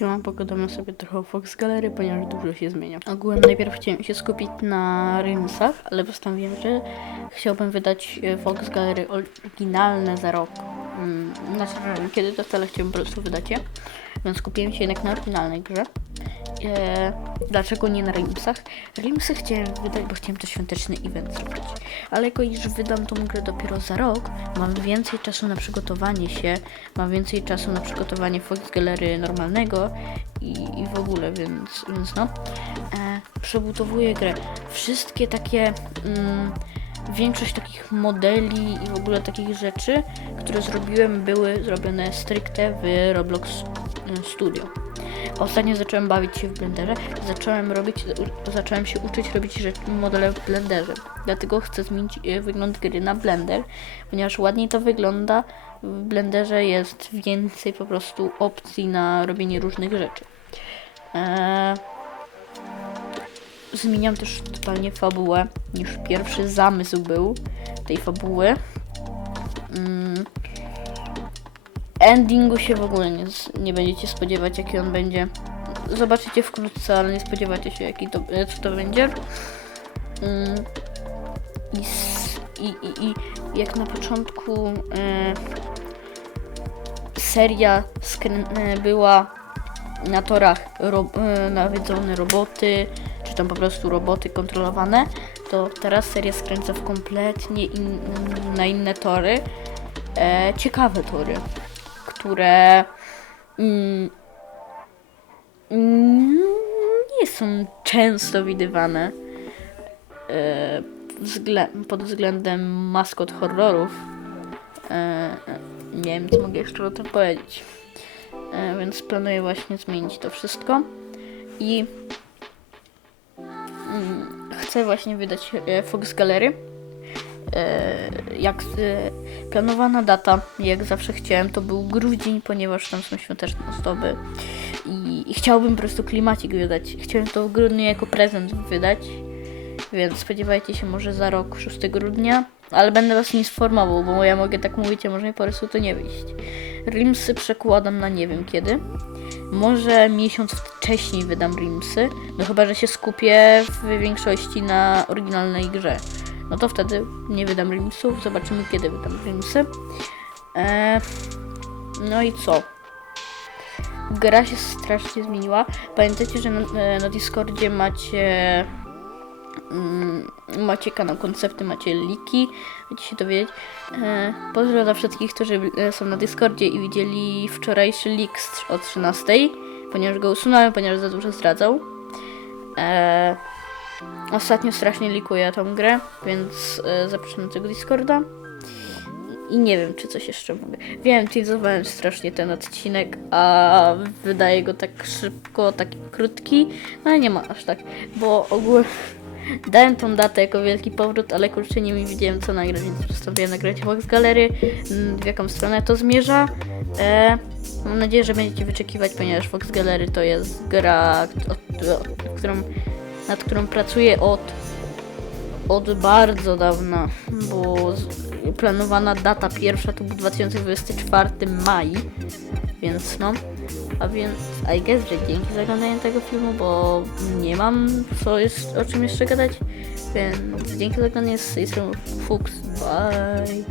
Siema, pogadamy sobie trochę o Fox Gallery, ponieważ dużo się zmienia. Ogółem najpierw chciałem się skupić na Rimsach, ale postanowiłem, że chciałbym wydać e, Fox Gallery oryginalne za rok. Mm, Znaczy, kiedy to wcale chciałbym po prostu wydać je, więc skupiłem się jednak na oryginalnej grze. E, dlaczego nie na Rimsach? Rimsy chciałem wydać, bo chciałem to świąteczny event zrobić. Ale jako iż wydam tą grę dopiero za rok, mam więcej czasu na przygotowanie się, mam więcej czasu na przygotowanie Fox Gallery normalnego i, i w ogóle, więc, więc no. E, przebudowuję grę. Wszystkie takie... Mm, większość takich modeli i w ogóle takich rzeczy, które zrobiłem, były zrobione stricte w Roblox e, Studio. Ostatnio zacząłem bawić się w Blenderze, zacząłem robić, zacząłem się uczyć robić rzeczy, modele w Blenderze. Dlatego chcę zmienić e, wygląd gry na Blender, ponieważ ładniej to wygląda. W Blenderze jest więcej po prostu opcji na robienie różnych rzeczy. Eee, zmieniam też totalnie fabułę, niż pierwszy zamysł był tej fabuły. Mm. Endingu się w ogóle nie, nie będziecie spodziewać, jaki on będzie. Zobaczycie wkrótce, ale nie spodziewacie się, jaki to, e, co to będzie. Mm. I, i, i, I jak na początku e, seria e, była na torach ro, e, nawiedzone roboty, czy tam po prostu roboty kontrolowane, to teraz seria skręca w kompletnie in, na inne tory. E, ciekawe tory, które mm, nie są często widywane e, pod względem maskot horrorów. E, nie wiem, co mogę jeszcze o tym powiedzieć. E, więc planuję właśnie zmienić to wszystko. I mm, chcę właśnie wydać e, Fox Gallery. E, jak e, planowana data, jak zawsze chciałem, to był grudzień, ponieważ tam są świąteczne ozdoby. I, I chciałbym po prostu klimacik wydać. Chciałem to w grudniu jako prezent wydać. Więc spodziewajcie się może za rok, 6 grudnia. Ale będę was informował, bo ja mogę tak mówić, a może mi po prostu to nie wyjść. Rimsy przekładam na nie wiem kiedy. Może miesiąc wcześniej wydam Rimsy. No chyba, że się skupię w większości na oryginalnej grze. No to wtedy nie wydam Rimsów. Zobaczymy kiedy wydam Rimsy. Eee, no i co? Gra się strasznie zmieniła. Pamiętajcie, że na, e, na Discordzie macie mm, macie kanał Koncepty, macie liki, będziecie się dowiedzieć. E, pozdro dla wszystkich, którzy e, są na Discordzie i widzieli wczorajszy leak o 13, ponieważ go usunąłem, ponieważ za dużo zdradzał. E, ostatnio strasznie likuję tą grę, więc e, zapraszam do tego Discorda. I nie wiem, czy coś jeszcze mogę. Wiem, teasowałem strasznie ten odcinek, a wydaje go tak szybko, taki krótki, no ale nie ma aż tak, bo ogólnie dałem tą datę jako wielki powrót, ale kurczę nie widziałem co nagrać, więc postanowiłem nagrać Vox Galery, mm, w jaką stronę to zmierza. E, mam nadzieję, że będziecie wyczekiwać, ponieważ Fox Gallery to jest gra, od, od, którą, nad którą pracuję od od bardzo dawna, bo planowana data pierwsza to był 2024 maj, więc no, a więc I guess, że dzięki za oglądanie tego filmu, bo nie mam co jest, o czym jeszcze gadać, więc dzięki za oglądanie z Fuchs, bye!